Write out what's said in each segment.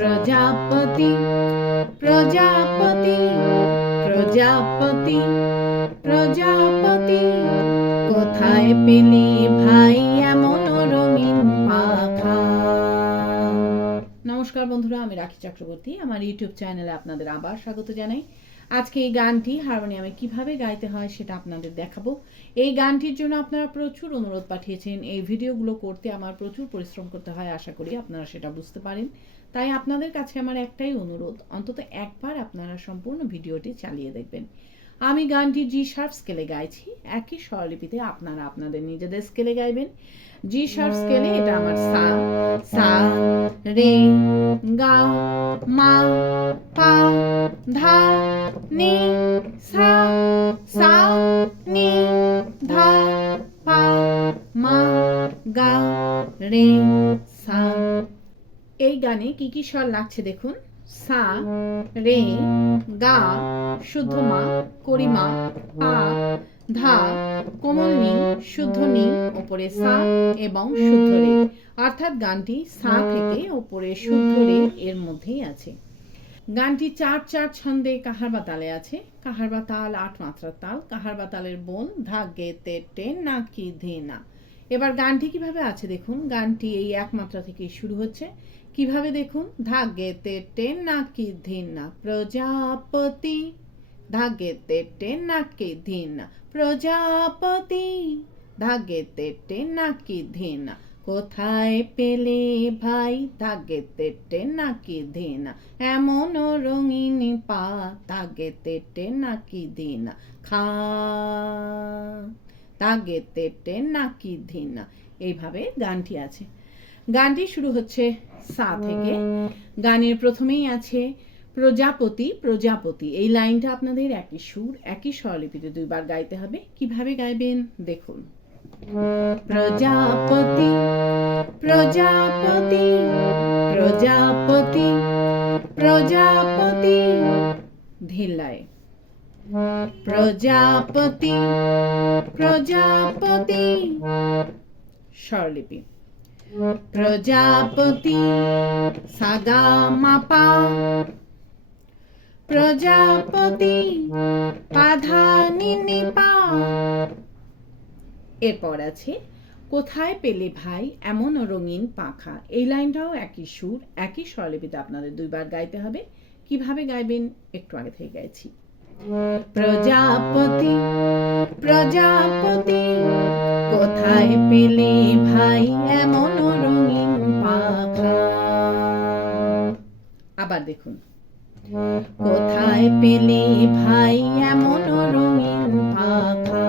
প্রজাপতি প্রজাপতি প্রজাপতি প্রজাপতি কোথায় পেলি ভাই এমন রঙিন পাখা। নমস্কার বন্ধুরা, আমি রাখি চক্রবর্তী। আমার ইউটিউব চ্যানেলে আপনাদের আবার স্বাগত জানাই। আজকে এই গানটি হারমোনিয়ামে কিভাবে গাইতে হয় সেটা আপনাদের দেখাবো। এই গানটির জন্য আপনারা প্রচুর অনুরোধ পাঠিয়েছেন। এই ভিডিওগুলো করতে আমার প্রচুর পরিশ্রম করতে হয়, আশা করি আপনারা সেটা বুঝতে পারেন। তাই আপনাদের কাছে আমার একটাই অনুরোধ, অন্তত একবার আপনারা সম্পূর্ণ ভিডিওটি চালিয়ে দেখবেন। আমি গানটি জি শার্প স্কেলে গাইছি, একই স্বরলিপিতে আপনারা আপনাদের নিজেদের স্কেলে গাইবেন। জি শার্প স্কেলে এটা আমার সা, সা রে গা মা পা ধা নি সা, সা নি ধা পা মা গা রে সা। এই গানে কি কি স্বর লাগছে দেখুন। সা রে গা শুদ্ধ মা করিমা পা ধা কোমল নি শুদ্ধ নি ওপরে সা এবং শুদ্ধ রে, অর্থাৎ গানটি সা থেকে ওপরে শুদ্ধ রে এর মধ্যেই আছে। গানটি 4/4 ছন্দে কাহারবা তালে আছে। কাহারবা তাল 8 মাত্রার তাল। কাহারবা তালের বোল ধা গে তে টে না কি ধে না। এবার গানটি কিভাবে আছে দেখুন। গানটি এই 1 মাত্রা থেকে শুরু হচ্ছে। কিভাবে দেখুন। ধা গে তে টে না কি ধে না প্রজাপতি, ধা গে তে টে না কি ধে না প্রজাপতি, ধা গে তে টে না কি ধে না কোথায় পেলে ভাই, ধা গে তে টে না কি ধে না এমন রঙিন পা, ধা গে তে টে না কি ধে না খা, ধা গে তে টে না কি ধে না। এইভাবে গানটি আছে। গানটি শুরু হচ্ছে সা থেকে। গানের প্রথমেই আছে প্রজাপতি প্রজাপতি। এই লাইনটা আপনাদের একই সুর একই স্বরলিপিতে 2 বার গাইতে হবে। কিভাবে গাইবেন দেখুন। প্রজাপতি প্রজাপতি প্রজাপতি প্রজাপতি ধিলায়। প্রজাপতি প্রজাপতি স্বরলিপি। প্রজাপতি সাগা মাপা, প্রজাপতি পাধা নিনি পা। এরপর আছে কোথায় পেলে ভাই এমন রঙিন পাখা। এই লাইনটাও একই সুর একই স্বরলিপিতে আপনাদের 2 বার গাইতে হবে। কিভাবে গাইবেন একটু আগে থেকে গাইছি। প্রজাপতি প্রজাপতি কোথায় পেলে ভাই এমন রঙিন পাখা। আবার দেখুন। কোথায় পেলে ভাই এমন রঙিন পাখা,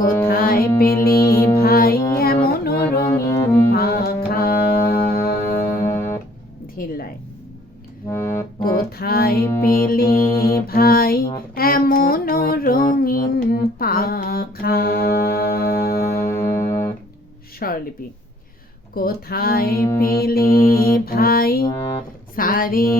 কোথায় পেলে ভাই এমন রঙিন পাখা ধিলায়। কোথায় পেলে ভাই এমন রঙিন পাখা স্বরলিপি। কোথায় পেলে ভাই সারে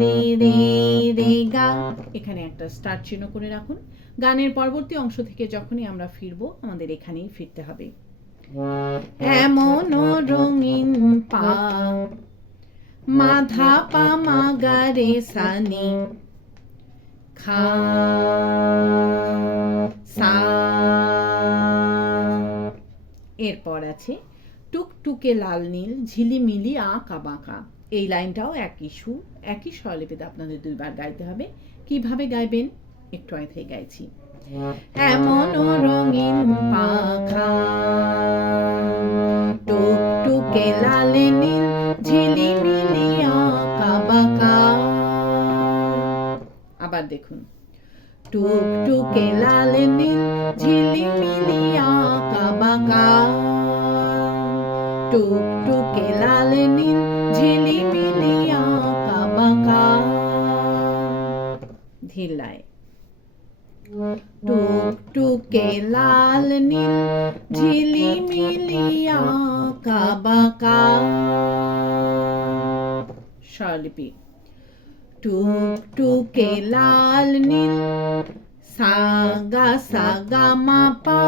রে রে রে গা। এখানে একটা স্টার্ট চিহ্ন করে রাখুন। গানের পরবর্তী অংশ থেকে যখনই আমরা ফিরবো আমাদের এখানেই ফিরতে হবে। এমন রঙিন পা মাধা পা মা গা রে সানি খা সা। এরপর আছে টুকটুকে লাল নীল ঝিলিমিলি আঁকা বাঁকা। এই লাইনটাও একই সুর একই স্বরলিপিতে আপনাদের 2 বার গাইতে হবে। কিভাবে গাইবেন একটু আগে থেকে গাইছি। এমন রঙিন পাখা টুকটুকে লাল নীল ঝিলিমিলি আঁকা বাঁকা। আবার দেখুন। টুকটুকে লাল নীল ঝিলিমিলি আঁকা বাঁকা, টুকটুকে লাল নীল ঝিলিমিলি আঁকা বাঁকা ধিলায়। টুকটুকে লাল নীল ঝিলিমিলি আঁকা বাঁকা স্বরলিপি। টুকটুকে লাল নীল সাগা সাগা মাপা,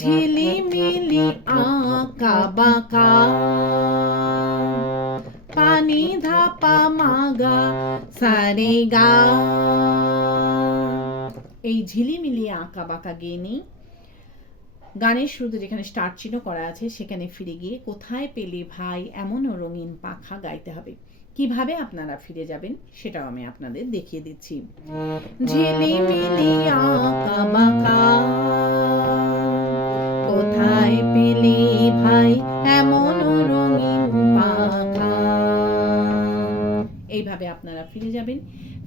ঝিলিমিলি আঁকা বাঁকা পা মা গা সা রে গা। এই ঝিলিমিলি আঁকা বাঁকা গেয়ে নিই। গানের শুরুতে যেখানে স্টার্ট চিহ্ন করা আছে সেখানে ফিরে গিয়ে কোথায় পেলে ভাই এমনও রঙিন পাখা গাইতে হবে। কিভাবে আপনারা ফিরে যাবেন সেটাও আমি আপনাদের দেখিয়ে দিচ্ছি। ঝিলিমিলি আঁকা বাঁকা কোথায় পেলে ভাই এমনও রঙিন পাখা, এইভাবে আপনারা ফিরে যাবেন।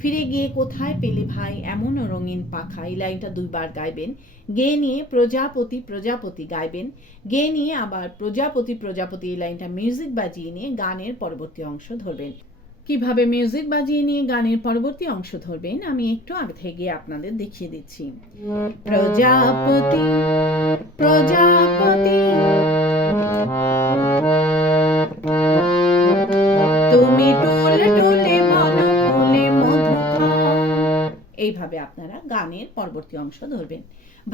ফিরে গিয়ে কোথায় পেলে ভাই এমন রঙিন পাখা, এই লাইনটা দুইবার গাইবেন। গেয়ে নিয়ে প্রজাপতি প্রজাপতি গাইবেন। গেয়ে নিয়ে আবার প্রজাপতি প্রজাপতি এই লাইনটা মিউজিক বাজিয়ে নিয়ে গানের পরবর্তী অংশ ধরবেন। কিভাবে মিউজিক বাজিয়ে নিয়ে গানের পরবর্তী অংশ ধরবেন আমি একটু আগে থেকে আপনাদের দেখিয়ে দিচ্ছি। প্রজাপতি প্রজাপতি তুমি টুলে টুলে বলো ফুলে মধু খাও, এইভাবে আপনারা গানের পরবর্তী অংশ ধরবেন।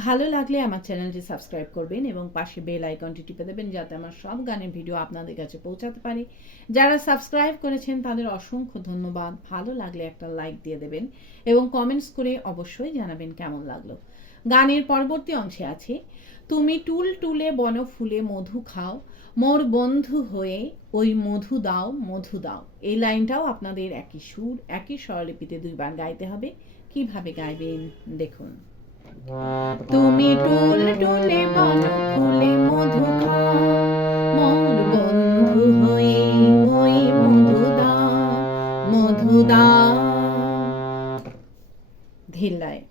ভালো লাগলে আমার চ্যানেলটি সাবস্ক্রাইব করবেন এবং পাশে বেল আইকনটি টিপে দেবেন যাতে আমার সব গানের ভিডিও আপনাদের কাছে পৌঁছাতে পারে। যারা সাবস্ক্রাইব করেছেন তাদের অসংখ্য ধন্যবাদ। ভালো লাগলে একটা লাইক দিয়ে দেবেন এবং কমেন্টস করে অবশ্যই জানাবেন কেমন লাগলো। গানের পরবর্তী অংশে আছে তুমি টুল টুলে বন ফুলে মধু খাও, মোর বন্ধু হয়ে ওই মধু দাও মধু দাও, এই লাইনটাও আপনাদের একই সুর একই স্বরলিপিতে দুইবার গাইতে হবে। কিভাবে গাইবেন দেখুন। তুমি টুল টুলে বন ফুলে মধু খাও, মোর বন্ধু হয়ে ওই মধু দাও মধু দাও। ধিল্লায়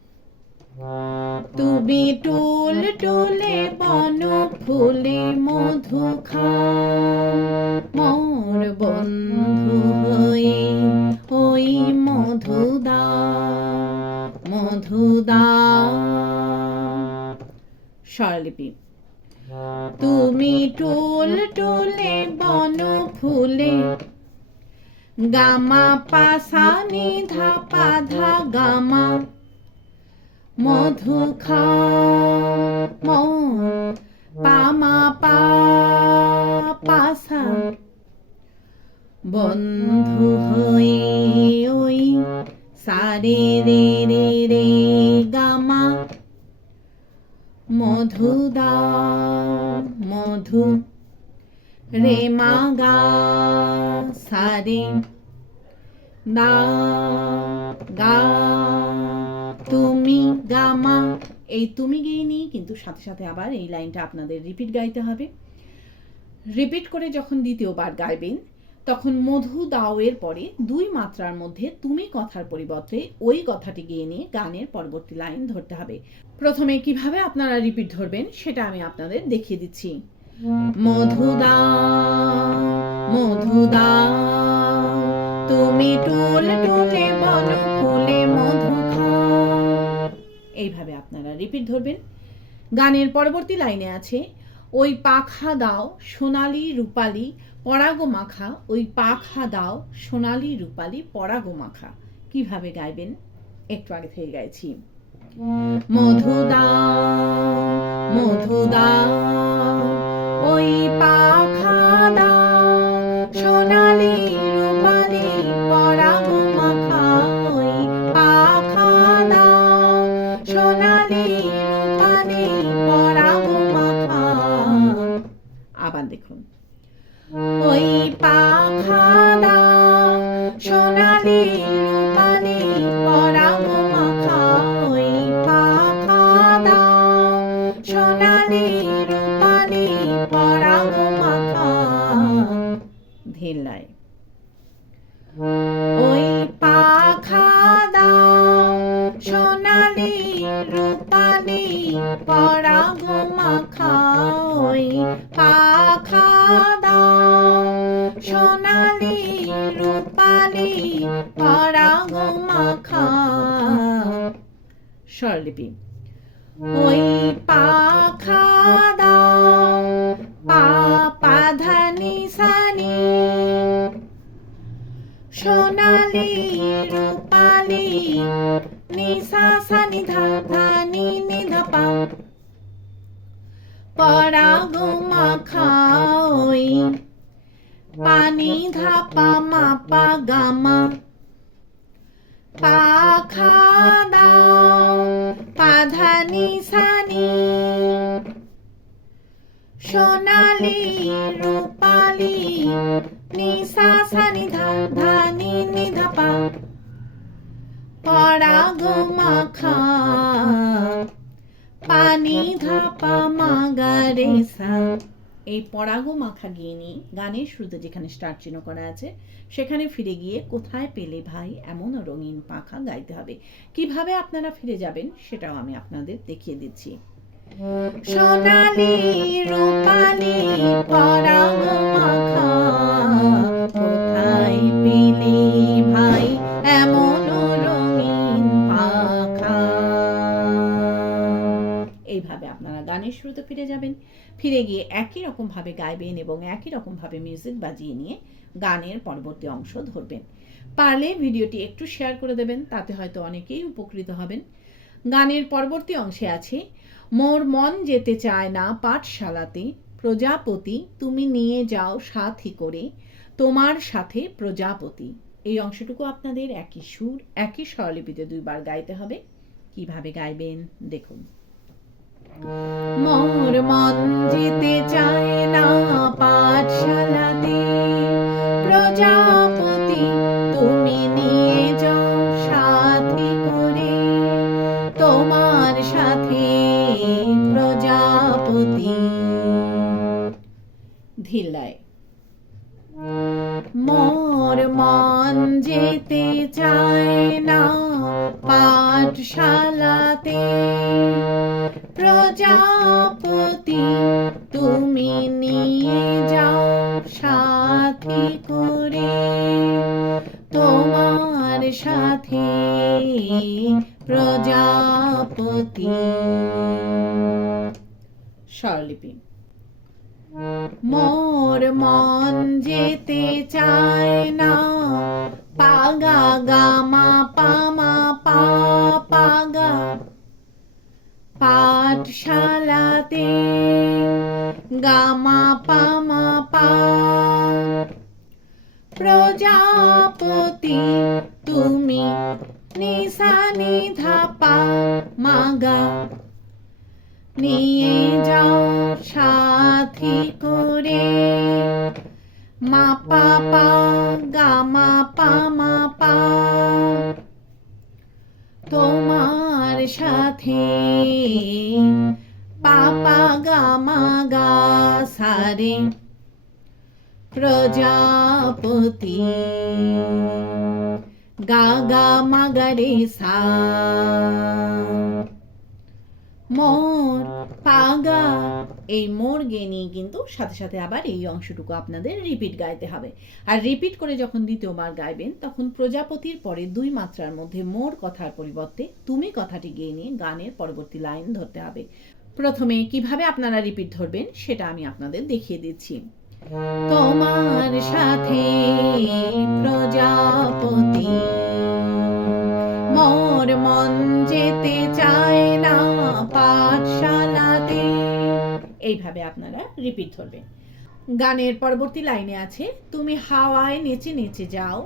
তুমি টুল টুলে বন ফুলে মধু খাও, মোর বন্ধু হয়ে ওই মধু দাও মধু দাও। স্বরলিপি তুমি টুল টুলে বন ফুলে গামা পাসা নি ধা পা ধা গামা মধু খাও, মোর পামা পা পাসা বন্ধু হয়ে ওই সারে রে রে রে গামা মধু দাও মধু রে মা গা সারে দা গা তুমি গামা। এই তুমি গেয়ে নিই কিন্তু সাথে সাথে আবার এই লাইনটা আপনাদের রিপিট গাইতে হবে। রিপিট করে যখন দ্বিতীয়বার গাইবেন তখন মধু দাও এর পরে দুই মাত্রার মধ্যে তুমি কথার পরিবর্তে ওই কথাটি গেয়ে নিয়ে গানের পরবর্তী লাইন ধরতে হবে। প্রথমে কিভাবে আপনারা রিপিট ধরবেন সেটা আমি আপনাদের দেখিয়ে দিচ্ছি। মধু দাও মধু দাও তুমি টুল টুলে বন ফুলে মধু খাও, এইভাবে আপনারা রিপিট ধরবেন। গানের পরবর্তী লাইনে আছে ওই পাখা দাও সোনালি রূপালি পরাগো মাখা, ওই পাখা দাও সোনালি রূপালি পরাগো মাখা। কিভাবে গাইবেন একটু আগে থেকে গাইছি। মধু দাও মধু দাও ওই পাখা দাও সোনালি রূপালি পরাগো মাখা, ওই পাখা দাও সোনালি রূপালি পরাগো মাখা। আবার দেখুন ওই পাখা দাও সোনালি রূপালি পরাগো মাখা, ওই পাখা দাও সোনালি রূপালি পরাগো মাখা। ধেল্লায় ওই পাখা দাও সোনালি রূপালি পরাগো মাখা, ওই পাখা দাও সোনালি রূপালি পরাগো মাখা। স্বরলিপি ওই পাখা দাও পা পা ধা নি সা নি সোনালি রূপালি নি সা সা নি ধা ধা নি নি ধা পা পরাগো মাখা, ওই পানি ধাপা মাপা গামা পাখা দাও পাধানি সানি সোনালি রূপালি নিসা সানি ধানি নিধাপা পরাগ মাখা পানি ধাপা মাগারে সা। এই পরাগ মাখা গিয়ে নিয়ে গানের শুরুতে যেখানে স্টার্ট চিহ্ন করা আছে সেখানে ফিরে গিয়ে কোথায় পেলে ভাই এমন রঙিন পাখা গাইতে হবে। কিভাবে আপনারা ফিরে যাবেন সেটাও আমি আপনাদের দেখিয়ে দিচ্ছি। সোনালি রূপালি পরাগ মাখা কোথায় পেলে ভাই এমন রঙিন পাখা। এইভাবে আপনারা গানের শুরুতে ফিরে যাবেন, ফিরে গিয়ে একই রকম ভাবে গাইবেন এবং একই রকম ভাবে মিউজিক বাজিয়ে নিয়ে গানের পরবর্তী অংশ ধরবেন। পারলে ভিডিওটি একটু শেয়ার করে দেবেন, তাতে হয়তো অনেকেই উপকৃত হবেন। গানের পরবর্তী অংশে আছে মোর মন যেতে চায় না পাঠশালাতে, প্রজাপতি তুমি নিয়ে যাও সাথী করে, তোমার সাথে প্রজাপতি। এই অংশটুকু আপনাদের একই সুর একই স্বরলিপিতে দুইবার গাইতে হবে। কিভাবে গাইবেন দেখুন। মোর মন যেতে চায় না পাঠশালাতে, প্রজাপতি তুমি নিয়ে যাও সাথী করে, তোমার সাথে প্রজাপতি। ধিল্লায় মোর মন যেতে চায় না পাঠশালাতে, প্রজাপতি তুমি নিয়ে যাও সাথী করে, তোমার সাথে প্রজাপতি। স্বরলিপি মোর মন যেতে চায় না পাগা গামা পামা পা পাগা পাঠশালাতে, গামা পামা পা, প্রজাপতি তুমি নিসা নিধাপা মাগা, নিয়ে যাও সাথী করে, মাপা পা গামা পামা পা, তোমার সাথে পাপা গামা গা সারে প্রজাপতি, গা গা মাগারে সা। মোর পাগা, এই মোর গে নিয়ে কিন্তু সাথে সাথে আবার এই অংশটুকু আপনাদের রিপিট গাইতে হবে। আর রিপিট করে যখন দ্বিতীয়বার গাইবেন তখন প্রজাপতির পরে দুই মাত্রার মধ্যে মোর কথার পরিবর্তে তুমি কথাটি গেয়ে নিয়ে গানের পরবর্তী লাইন ধরতে হবে। প্রথমে কিভাবে আপনারা রিপিট ধরবেন সেটা আমি আপনাদের দেখিয়ে দিচ্ছি। তোমার সাথে প্রজাপতি, মোর মন যেতে চায় না পাঠশালাতে। এইভাবে আপনারা রিপিট ধরবেন। গানের পরবর্তী লাইনে আছে তুমি হাওয়ায় নেচে নেচে যাও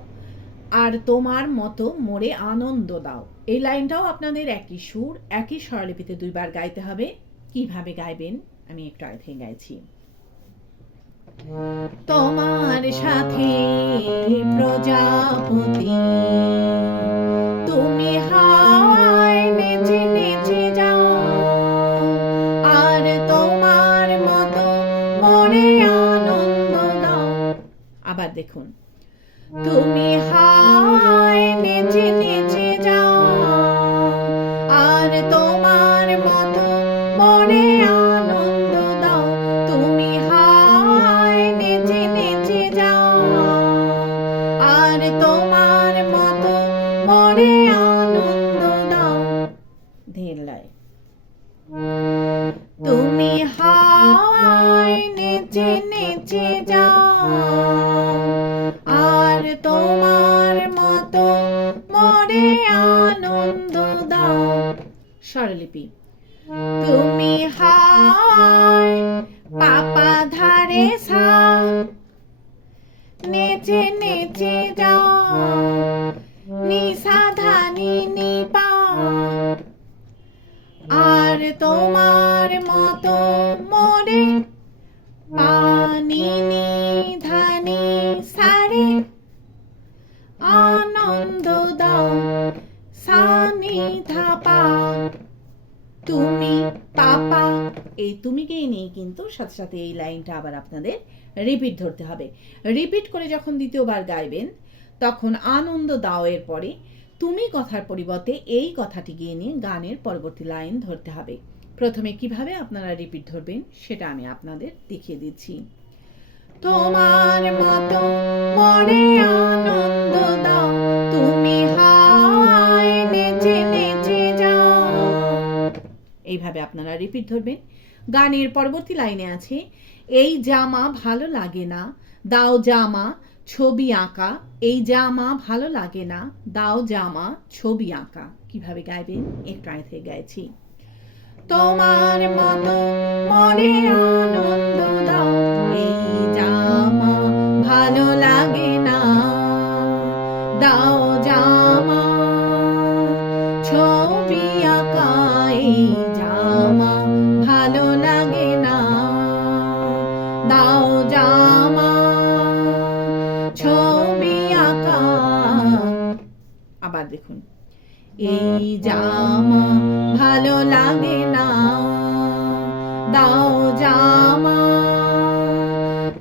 আর তোমার মতো মোরে আনন্দ দাও। এই লাইনটাও আপনাদের একই সুর একই স্বরলিপিতে দুইবার গাইতে হবে। কিভাবে গাইবেন আমি একটু আগে থেকে গাইছি। তোমার সাথে প্রজাপতি তুমি হাওয়ায় নেচে নেচে যাও আর তোমার মতো মোরে আনন্দ দাও। আবার দেখুন, তুমি হাওয়ায় নেচে নেচে যাও আর তোমার মতো মোরে আনন্দ দাও, তুমি হাওয়ায় নেচে নেচে যাও আর তোমার মতো মোরে আনন্দ দাও। ধীরলায় তুমি হাওয়ায় নেচে নেচে যাও আর তোমার মতো মোরে আনন্দ দাও। স্বরলিপি তুমি হাওয়ায় পাপা ধারে সা, নেচে নেচে যাও, নি সা ধা নি নি পা। আর তোমার মতো মোরে পানি নি ধানি সারে আনন্দ দাও সানি ধাপা। তুমি পাপা, এই তুমি কে নিয়ে কিন্তু সাথে সাথে এই লাইনটা আবার আপনাদের রিপিট ধরতে হবে। রিপিট করে যখন দ্বিতীয়বার গাইবেন তখন আনন্দ দাও এর পরে তুমি কথার পরিবর্তে এই কথাটি গিয়ে নিয়ে গানের পরবর্তী লাইন ধরতে হবে। প্রথমে কিভাবে আপনারা রিপিট ধরবেন সেটা আমি আপনাদের দেখিয়ে দিচ্ছি। তোমার মতো মরে আনন্দ দাও, তুমি হাওয়ায় নেচে নেচে যাও। এইভাবে আপনারা রিপিট ধরবেন। গানের পরবর্তী লাইনে আছে এই জামা ভালো লাগে না, দাও জামা ছবি আঁকা। এই জামা ভালো লাগে না, দাও জামা ছবি আঁকা। কিভাবে গাইবেন একটু আগে থেকে গাইছি। তোমার মতো মরে আনন্দ দাও, এই জামা ভালো লাগে না, দাও জামা ছবি আঁকা। এই জামা ভালো লাগে না, দাও জামা ছবি আঁকা। আবার দেখুন, এই জামা ভালো লাগে না, দাও জামা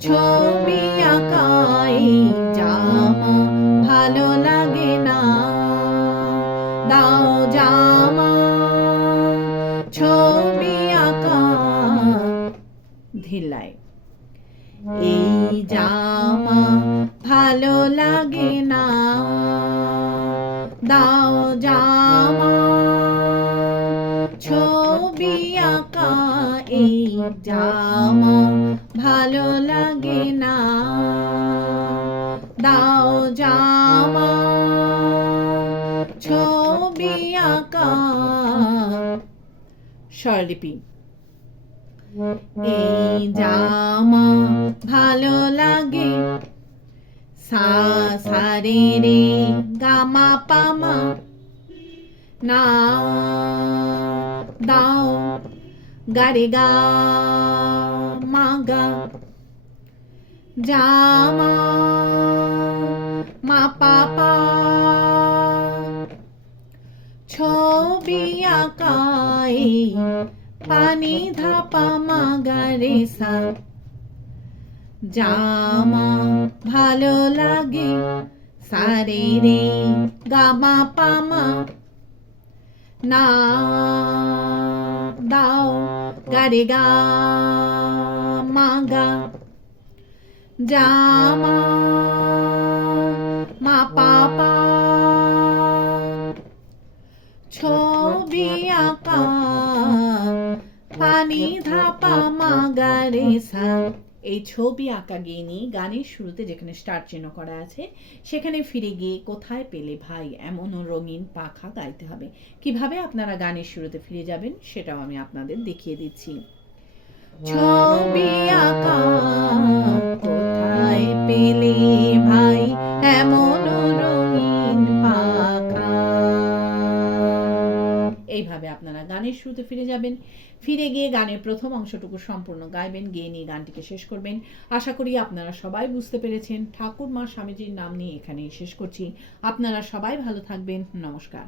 ছবি আঁকা। এই জামা ভালো লাগে না, দাও জামা ছবি আঁকা। ধিল্লায় এই জামা ভালো লাগে না, দাও জামা ছবি আঁকা। এই জামা ভালো লাগে না, দাও জামা ছবি আঁকা। স্বরলিপি এই জামা ভালো লাগে, সা সা রে রে গা মা পা মা, না দাও গা রে গা মা গা। জামা মা পা পা, ছবি আঁকা। এই পানি ধাপা মা গা রে সা। জামা ভালো লাগে, সা রে রে গা মা পা মা, না দাও গা রে গা মা গা। জামা মা পা পা, ছবি আঁকা। পানি ধাপা মা গা রে সা। এই ছবি আঁকা গিয়ে নিয়ে গানের শুরুতে যেখানে স্টার্ট চিহ্ন করা আছে সেখানে ফিরে গিয়ে কোথায় পেলে ভাই এমন রঙিন পাখা গাইতে হবে। কিভাবে আপনারা গানের শুরুতে ফিরে যাবেন সেটাও আমি আপনাদের দেখিয়ে দিচ্ছি। ছবি আঁকা কোথায় পেলে ভাই এমন রঙিন পাখা। এইভাবে আপনারা গানের শুরুতে ফিরে যাবেন। ফিরে গিয়ে গানের প্রথম অংশটুকু সম্পূর্ণ গাইবেন, গেয়ে নিয়ে গানটিকে শেষ করবেন। আশা করি আপনারা সবাই বুঝতে পেরেছেন। ঠাকুর মা স্বামীজির নাম নিয়ে এখানেই শেষ করছি। আপনারা সবাই ভালো থাকবেন। নমস্কার।